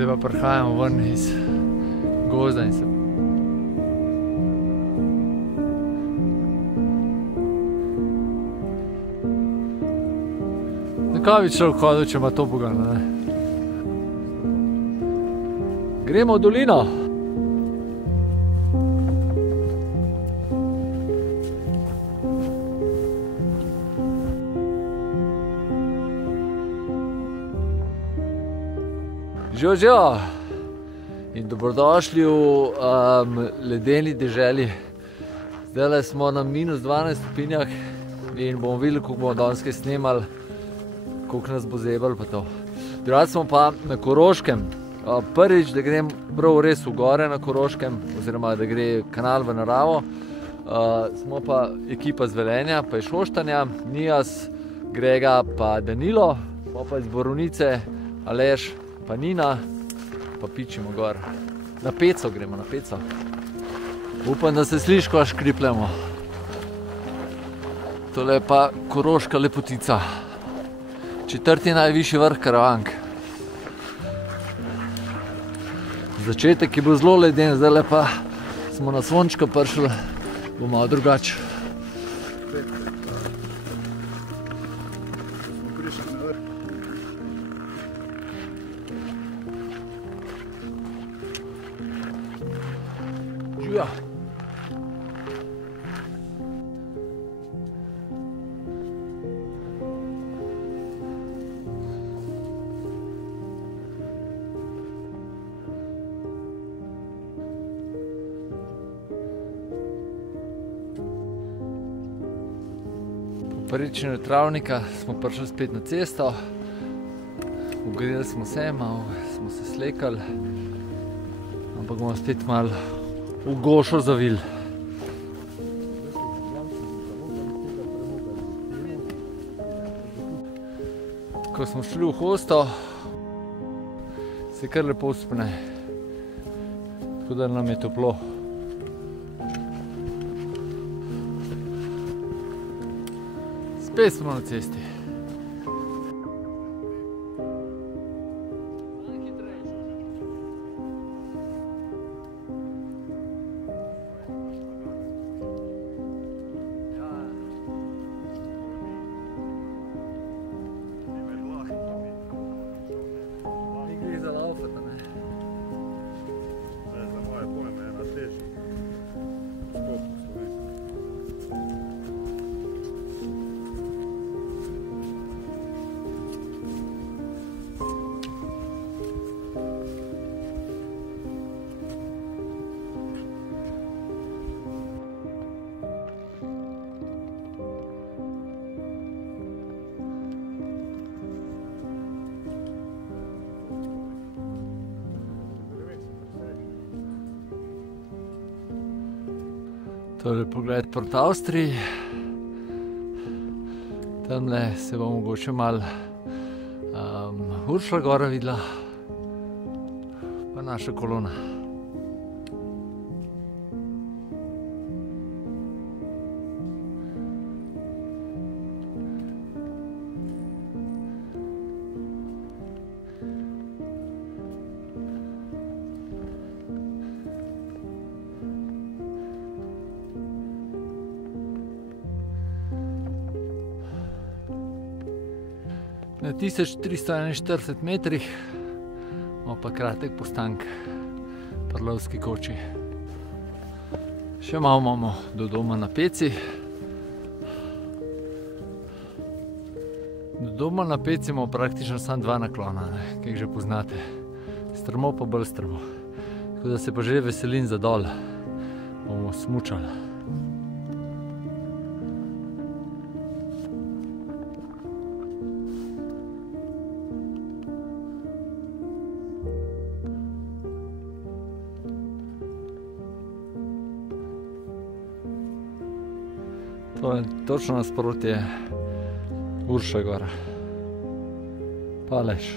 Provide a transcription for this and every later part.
Zdaj pa prihajamo ven iz gozda in se zakaj bi človek hodil, če ima to bogano, ne? Gremo v dolino. Živijo in dobrodošli v ledeni deželi. Zdajle smo na minus 12 stopinjah in bomo videli, koliko bomo danes kaj snemali, koliko nas bo zebalo pa to. Drugače smo pa na Koroškem. Prvič, da grem prav res v gore na Koroškem, oziroma da gre kanal v naravo. Smo pa ekipa z Velenja, pa iz Šoštanja, Nijas, Grega pa Danilo, pa iz Borovnice, Aleš, pa Nina, pa pičimo gor. Na Peco gremo, na Peco. Upam, da se sliši, ko škripljamo. Tole je pa koroška lepotica. 4. najvišji vrh Karavank. Začetek je bil zelo leden, zdaj pa smo na Svončka prišli, bo malo drugače. Živijo. Po prečenju travnika smo prišli spet na cesto. Ogreli smo se, malo smo se slekali, ampak bomo spet malo v gošo zavili. Ko smo šli v hosto, se kar lepo vzpne, tako da nam je toplo. Spet smo na cesti. Tole pogled proti Avstriji. Tamle se bo mogoče malo Uršlja gora videla, pa naša kolona. Na 1341 metrih imamo pa kratek postank pri Lovski koči. Še malo imamo do doma na Peci. Do doma na Peci imamo praktično samo 2 naklona, ki jih že poznate. Strmo pa bolj strmo. Tako da se pa že veselim za dol. Bomo smučali. Točno nasproti je Uršlja gora. Pa Aleš.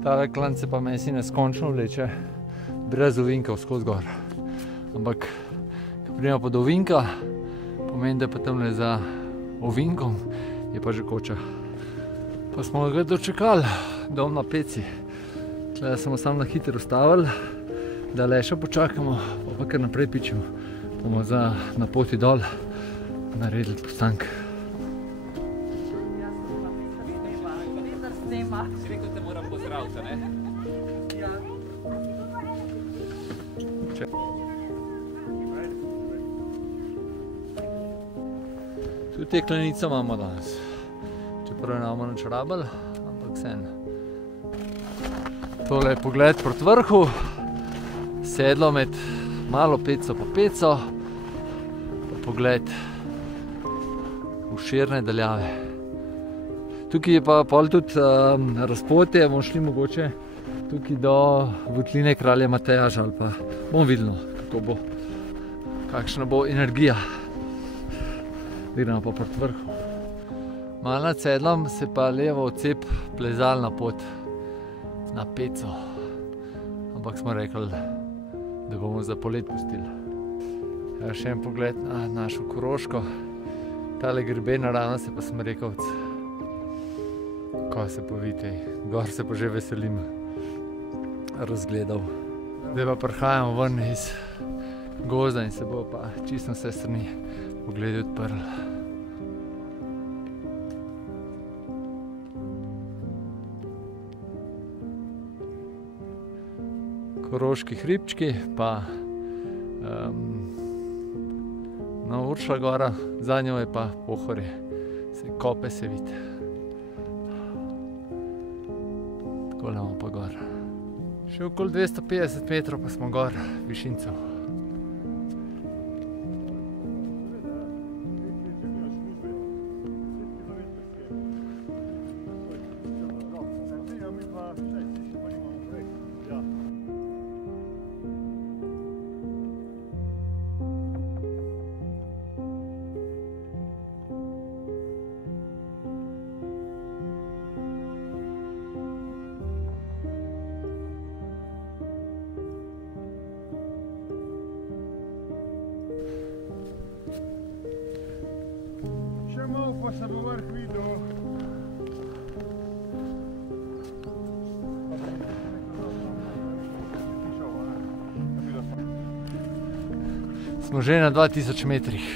Tale klanc se pa meni si neskončno vleče brez ovinkov skozi gor. Ampak, ko pridemo pa do ovinka, pomeni, da je pa tamle za ovinkom, je pa že koča. Pa smo ga dočekali, dom na peci. Tukaj smo samo na hitro ustavili, da Aleša počakamo, pa kar naprej pičemo. Bomo na poti dol naredili postank. Si rekel, te moram pozdraviti, ne? Ja. Tudi teklenico imamo danes. Čeprav ne imamo nič rabili, ampak vseeno. Tole je pogled proti vrhu. Sedlo med malo peco pa peco. Pa pogled v širne daljave. Tukaj je pa pol tudi razpotje, bomo šli mogoče tukaj do votline kralja Matejaža ali pa bomo videli, kako bo, kakšna bo energija. Gremo pa proti vrhu. Malo nad sedlom se pa levo odcep plezalna pot na peco. Ampak smo rekli, da bomo za polet pustili. Še en pogled na našo Koroško. Tale grebena ravno se pa Smrekovec. Ko se pa vidite, gor se pa že veselim razgledal. Zdaj pa prihajamo ven iz gozda in se bo pa čisto vse strani pogledi odprli. Koroški hribčki, pa Uršla gora, za njo je pa Pohorje, kope se vidi. Takole imamo pa gor. Še okoli 250 metrov pa smo gor, višincev. Pa se bo vrh videl. Smo že na 2000 metrih.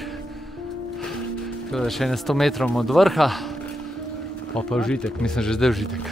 Tako da še na 100 metrov od vrha. Pa užitek, mislim, že zdaj užitek.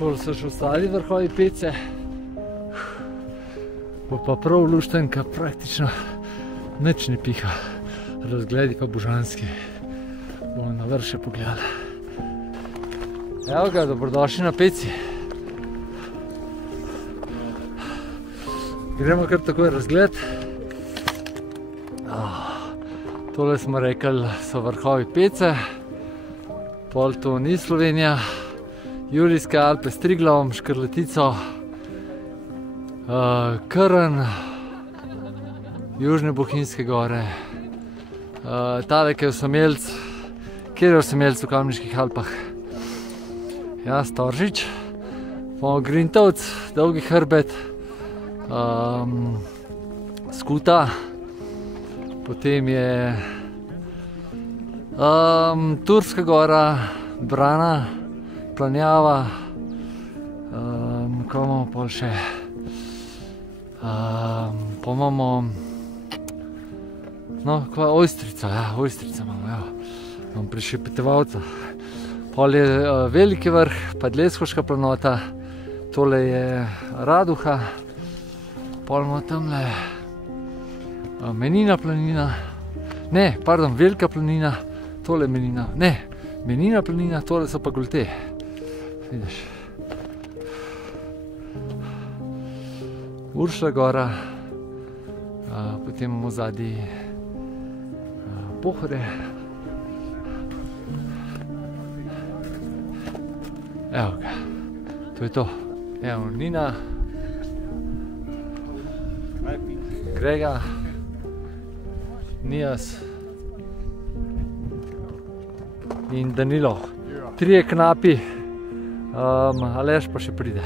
Pol so še ostali vrhovi pece. Bo pa prav luštenka, praktično nič ne piha. Razgledi pa božanski. Bomo na vrh še pogledali. Evo ga, dobrodošli na peci. Gremo kar takoj razgled. Tole smo rekli, so vrhovi Pece. Pol to ni Slovenija. Julijske Alpe s Triglavom, Škrletico, Krn, Južne Bohinjske gore, tale, ki je Osamelc, kjer je Osamelc v Kamniških Alpah? Ja, Storžič, Grintovc, Dolgi hrbet, Skuta, potem je Turska gora, Brana, Planjava, kaj imamo pol še? Pa imamo, no, kva, Ojstrica, ja, Ojstrica imamo, ja. Imam prišepetovalca. Pol je Veliki vrh, pa Dleskoška planota, tole je Raduha, pol imamo tamle Menina planina, ne, pardon, Velika planina, tole je Menina, ne, Menina planina, tole so pa Golte. Vidiš. Uršlja gora, potem imamo zadnji Pohore. Evo ga, to je to. Evo Nina, Grega, Nijas in Danilo. Trije knapi, Aleš pa še pride.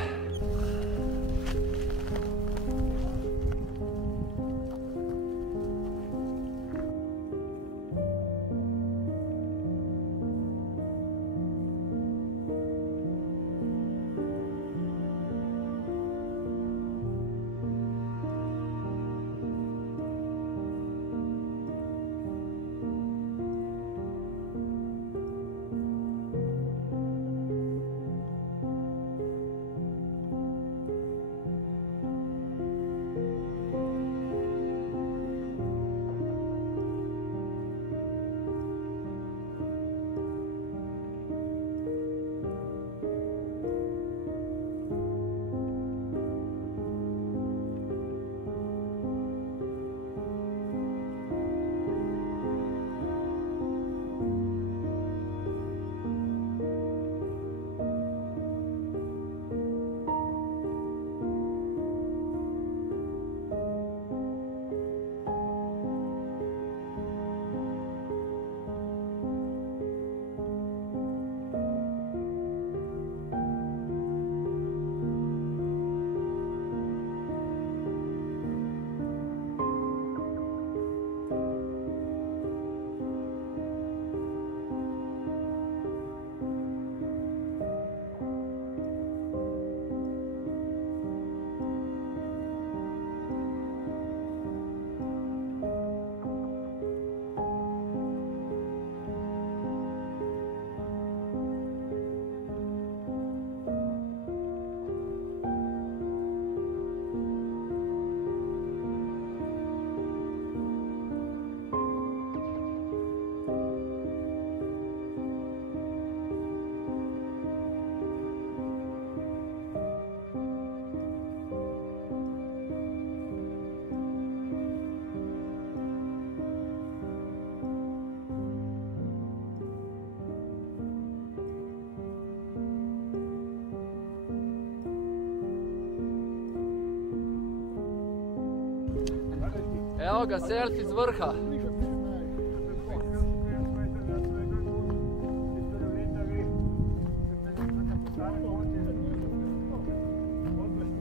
Evo ga, selfie z vrha.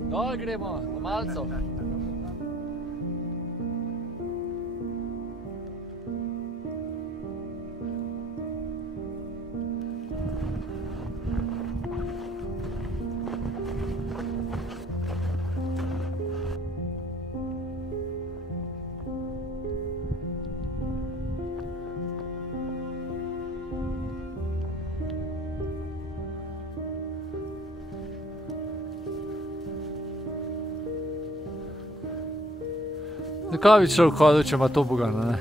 Dol gremo, na Malco. Zakaj bi človek hodil, če ima to bogano, ne?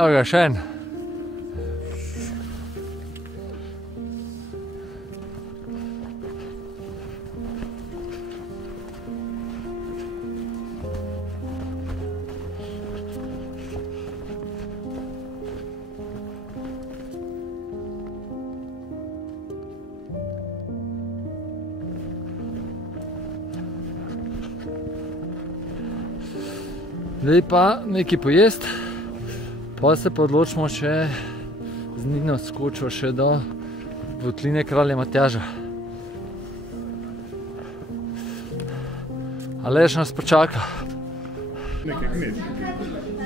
Evo ga, še en. Zdaj pa nekaj pojest, pa se pa odločimo še z Nino skočimo še do votline kralja Matjaža. Aleš nas počaka.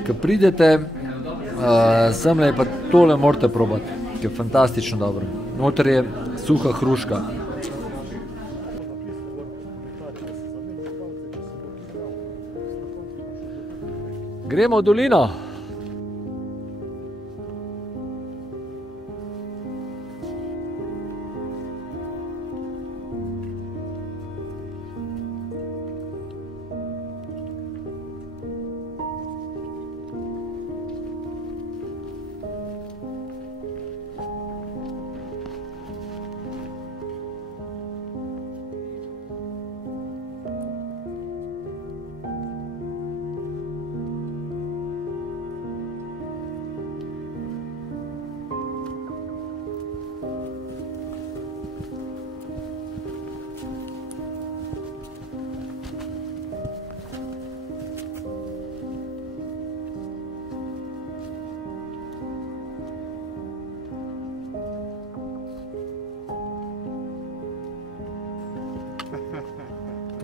Ko pridete semle, pa tole morate probati, ki je fantastično dobro. Noter je suha hruška. Gremo v dolino.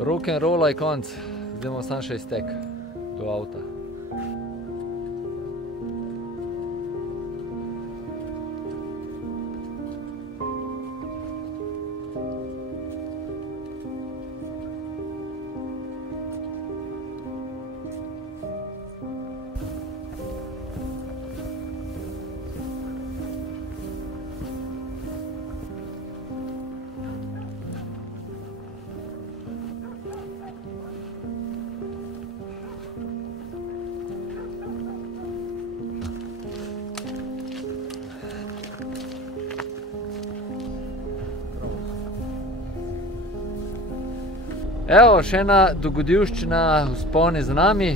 Rock'n'rolla je konc, zdaj imamo samo še iztek do avta. Evo, še ena dogodivščina, vzpon je za nami.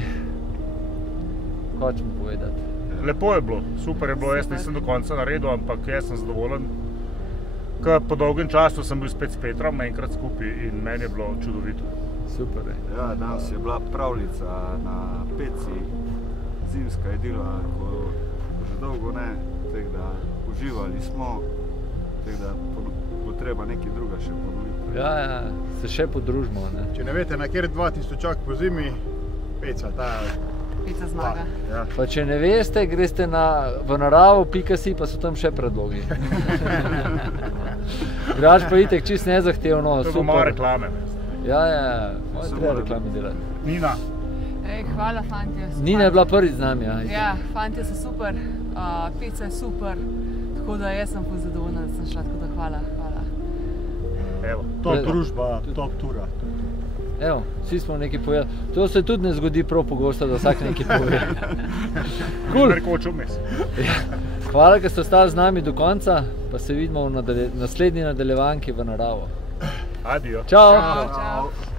Hočemo povedati. Lepo je bilo, super je bilo, jaz nisem do konca naredil, ampak jaz sem zadovoljen. Po dolgem času sem bil spet s Petrom, enkrat skupaj in meni je bilo čudovito. Super je. Ja, danes je bila pravljica na peci, zimska jedila, ko že dolgo ne, tako da uživali smo, tako da bo treba nekaj druga še ponoviti. Ja, se še podružimo. Če ne veste, na kjer 2000 po zimi, peca, ta... Peca zmaga. Ja. Pa če ne veste, greste v naravo.si, pa so tam še predlogi. Drugače pa itek čist nezahtevno, super. To bo malo reklame. Ja, malo treba reklame delati. Nina. Hvala, fantje. Nina je bila prvič z nami. Ja, fantje so super, peca je super, tako da jaz sem ful zadovoljna, da sem šla, tako da hvala. Evo, top družba, top tura. Evo, vsi smo nekaj povedali. To se tudi ne zgodi prav pogosto, da vsak nekaj pove. Cool. Hvala, ker ste ostali z nami do konca, pa se vidimo v naslednji nadaljevanki v naravo. Adijo. Čau. Čau.